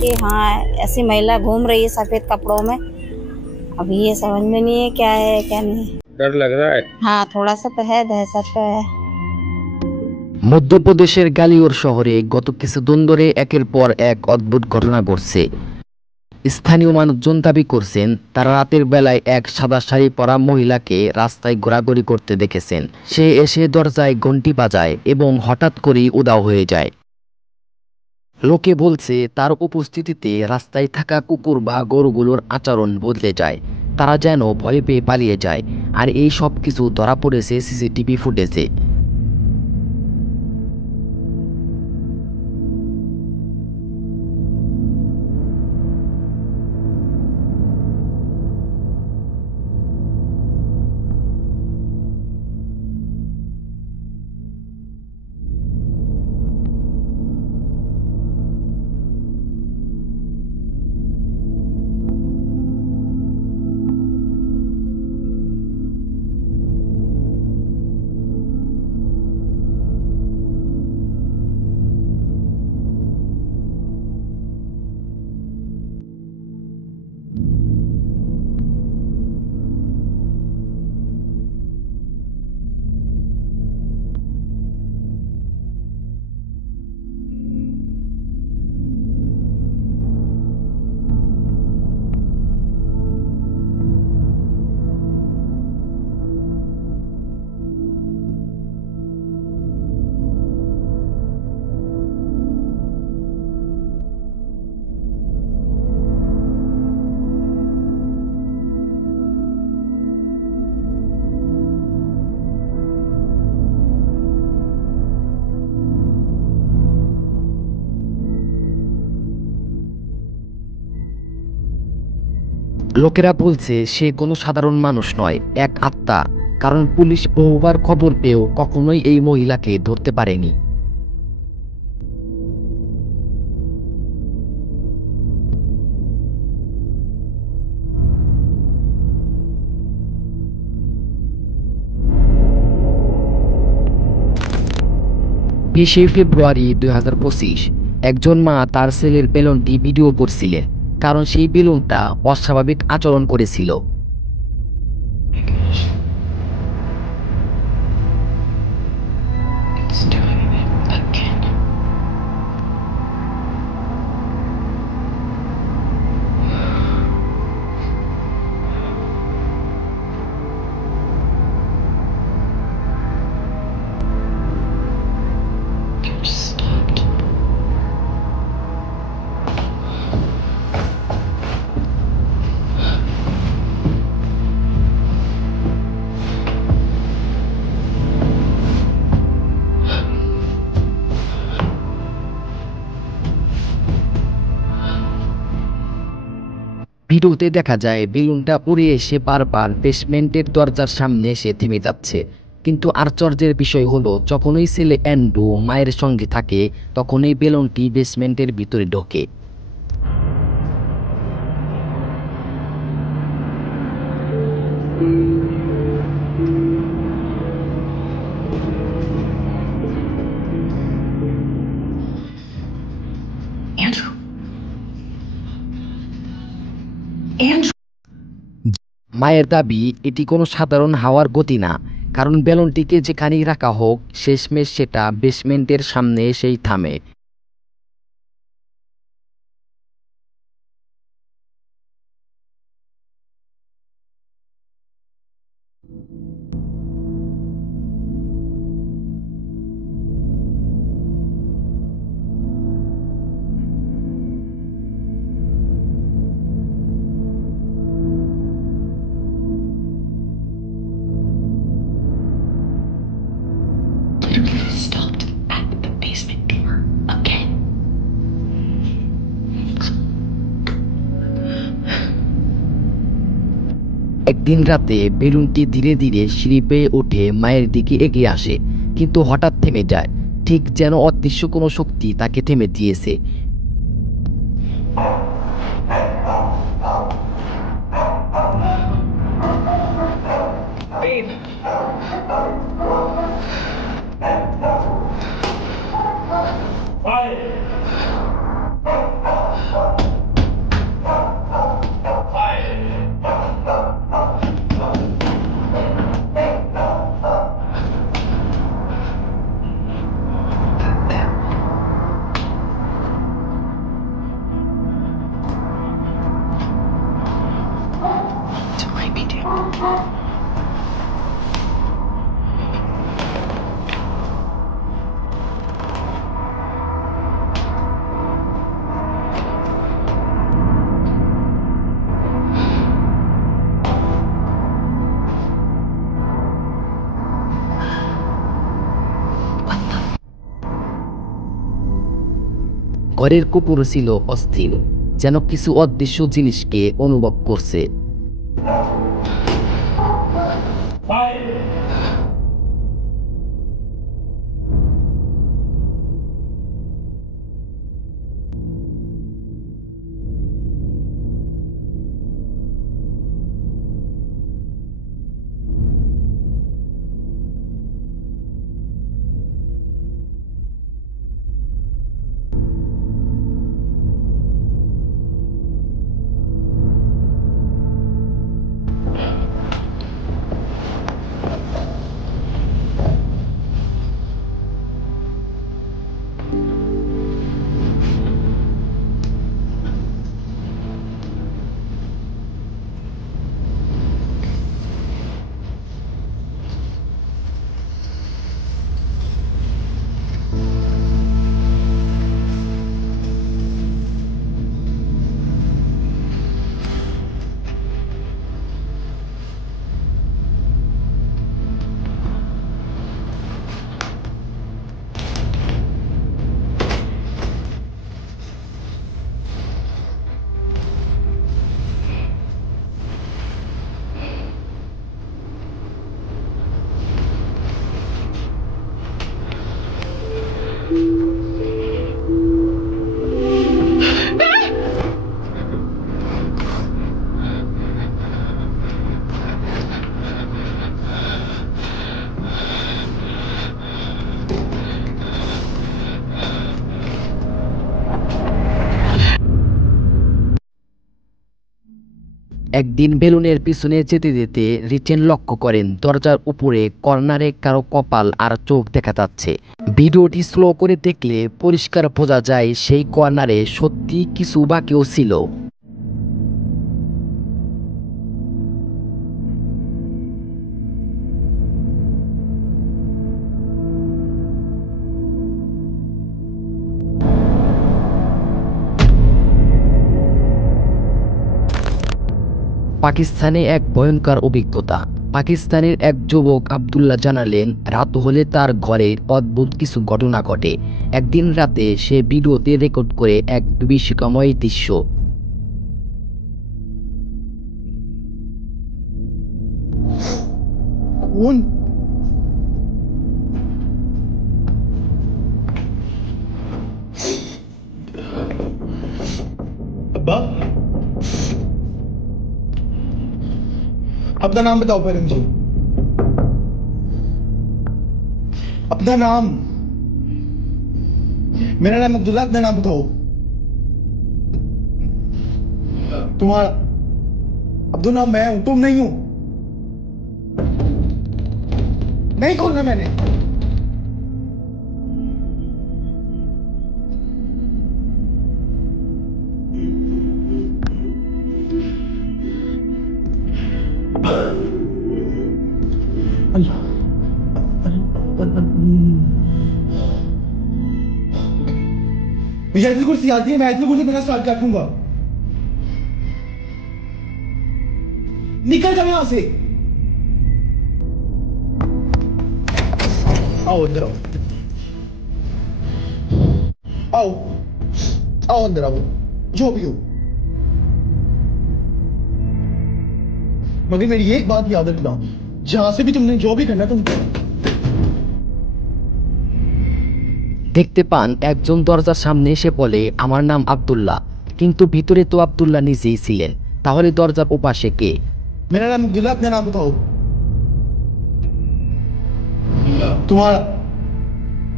कि हाँ ऐसी महिला घूम रही है सफेद कपड़ों में। अब ये समझ में नहीं है क्या है क्या नहीं है। डर लग रहा है। हाँ थोड़ा सा तो है, दहशत तो है। মধ্যপ্রদেশের গালিওর শহরে গত কিছুদিন ধরে একের পর এক অদ্ভুত ঘটনা ঘটছে। স্থানীয় মানুষজন দাবি করছেন তারা রাতের বেলায় এক সাদা শাড়ি পরা মহিলাকে রাস্তায় ঘোরাঘুরি করতে দেখেছেন। সে এসে দরজায় ঘন্টি বাজায় এবং হঠাৎ করেই উধাও হয়ে যায়। লোকে বলছে তার উপস্থিতিতে রাস্তায় থাকা কুকুর বা গরুগুলোর আচরণ বদলে যায়, তারা যেন ভয় পেয়ে পালিয়ে যায়। আর এই সব কিছু ধরা পড়েছে সিসিটিভি ফুটেজে। লোকেরা বলছে সে কোনো সাধারণ মানুষ নয়, এক আত্মা। কারণ পুলিশ বহুবার খবর পেয়েও কখনোই এই মহিলাকে ধরতে পারেনি। বিশে ফেব্রুয়ারি 2025 একজন মা তার ছেলের বেলুনটি ভিডিও করছিলেন, কারণ সেই বেলুনটা অস্বাভাবিক আচরণ করেছিল। ভিডিওতে দেখা যায় বেলুনটা উড়ে এসে বারবার বেসমেন্টের দরজার সামনে এসে থেমে যাচ্ছে। কিন্তু আশ্চর্যের বিষয় হলো, যখনই ছেলে অ্যান্ড্রু মায়ের সঙ্গে থাকে তখনই বেলুনটি বেসমেন্টের ভিতরে ঢোকে। মায়ের দাবি এটি কোনো সাধারণ হাওয়ার গতি না, কারণ বেলুনটিকে যেখানেই রাখা হোক শেষমেশ সেটা বেসমেন্টের সামনে এসেই থামে। Stopped at the basement door again. একদিন রাতে বেলুনটি ধীরে ধীরে সিঁড়ি বেয়ে উঠে মায়ের দিকে এগিয়ে আসে, কিন্তু হঠাৎ থেমে যায়, ঠিক যেন অদৃশ্য কোনো শক্তি তাকে থেমে দিয়েছে। ঘরের কুকুর ছিল অস্থির, যেন কিছু অদৃশ্য জিনিসকে অনুভব করছে। একদিন বেলুনের পিছনে যেতে যেতে রিটেন লক্ষ্য করেন দরজার উপরে কর্নারে কারো কপাল আর চোখ দেখা যাচ্ছে। ভিডিওটি স্লো করে দেখলে পরিষ্কার বোঝা যায় সেই কর্নারে সত্যি কিছু বা কেউ ছিল। পাকিস্তানে এক ভয়ঙ্কর অভিজ্ঞতা। পাকিস্তানের এক যুবক আব্দুল্লাহ জানালেন, রাত হলে তার ঘরে অদ্ভুত কিছু ঘটনা ঘটে। একদিন রাতে সে ভিডিওতে রেকর্ড করে এক বিভীষিকাময় দৃশ্য। अब्बा अपना नाम बताओ पहले मुझे। अपना नाम। मेरा नाम अब्दुल्ला, अपना नाम बताओ। तुम्हारा अब्दुल्ला मैं हूं, तुम नहीं हो। नहीं खोलना मैंने। मुझे इतनी कुर्सी आती है, मैं इतनी कुर्सी मेरा स्टार्ट कर दूंगा। निकल जाओ यहां से। आओ अंदर आओ। आओ आओ अंदर आओ, जो भी हो। मगर मेरी एक बात याद रखना, जहां से भी तुमने जो भी करना तुम। দেখতে পান একজন দরজার সামনে এসে বলে, আমার নাম আব্দুল্লাহ। কিন্তু ভিতরে তো আব্দুল্লাহ নিজেই ছিলেন। তাহলে দরজার ওপাশে কে? मेरा नाम अब्दुल्ला, अपना नाम बताओ। तुम्हारा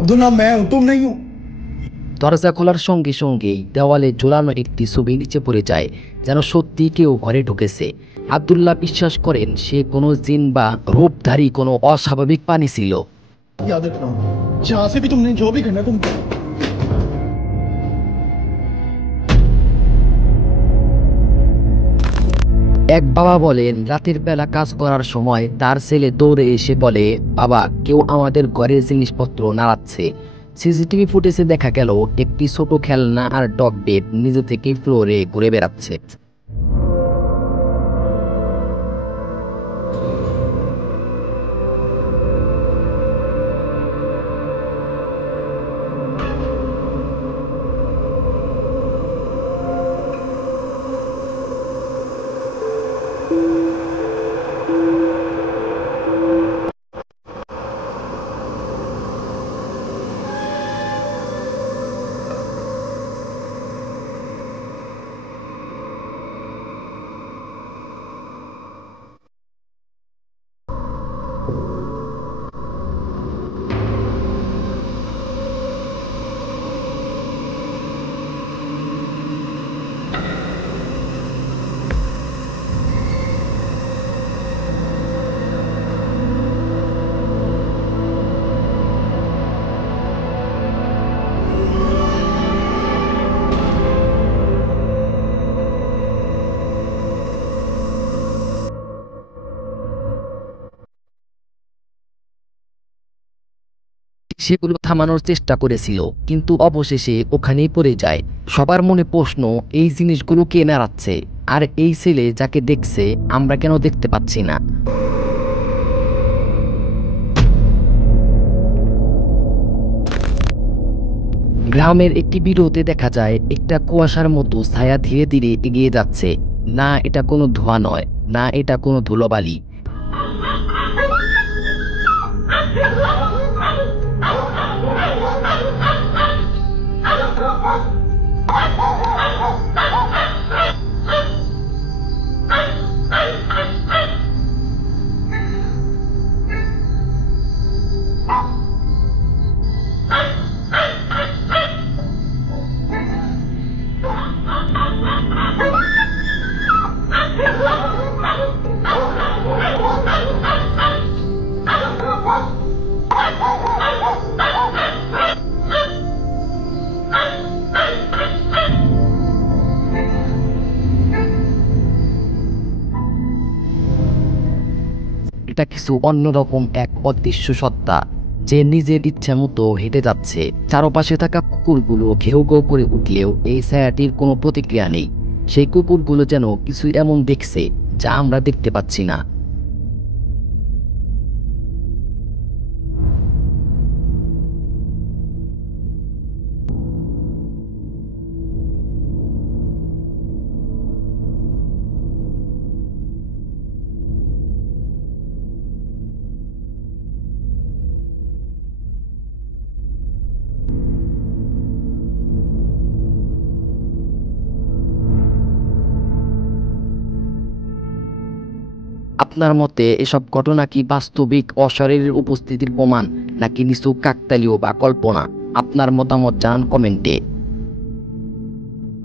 अब्दुल्ला मैं हूं, तुम नहीं हो। দরজা খোলার সঙ্গে সঙ্গেই দেওয়ালে ঝোলানো একটি ছবি নিচে পড়ে যায়, যেন সত্যি কেউ ঘরে ঢুকেছে। আব্দুল্লাহ বিশ্বাস করেন সে কোনো জিন বা রূপধারী কোনো অস্বাভাবিক প্রাণী ছিল। याद रखना, जहां से भी तुमने जो भी करना तुम। এক বাবা বলেন, রাতের বেলা কাজ করার সময় তার ছেলে দৌড়ে এসে বলে, বাবা কেউ আমাদের ঘরের জিনিসপত্র নাড়াচ্ছে। সিসিটিভি ফুটেজে দেখা গেল একটি ছোট খেলনা আর ডগ বেড নিজে থেকেই ফ্লোরে ঘুরে বেড়াচ্ছে। সেগুলো থামানোর চেষ্টা করেছিল, কিন্তু অবশেষে ওখানেই পড়ে যায়। সবার মনে প্রশ্ন, এই জিনিসগুলো কে নাড়াচ্ছে, আর এই ছেলে যাকে দেখছে আমরা কেন দেখতে পাচ্ছি না? গ্রামের একটি ভিডিওতে দেখা যায় একটা কুয়াশার মতো ছায়া ধীরে ধীরে এগিয়ে যাচ্ছে। না এটা কোনো ধোঁয়া নয়, না এটা কোনো ধুলোবালি। এটা কিছু অন্যরকম এক অদৃশ্য সত্তা, যে নিজের ইচ্ছা মতো হেঁটে যাচ্ছে। চারপাশে থাকা কুকুরগুলো ঘেউ ঘেউ করে উঠলেও এই ছায়াটির কোনো প্রতিক্রিয়া নেই। সেই কুকুরগুলো যেন কিছু এমন দেখছে যা আমরা দেখতে পাচ্ছি না। আপনার মতে এসব ঘটনা কি বাস্তবিক অশরীরের উপস্থিতির প্রমাণ, নাকি নিছক কাকতালীয় বা কল্পনা? আপনার মতামত জানান কমেন্টে।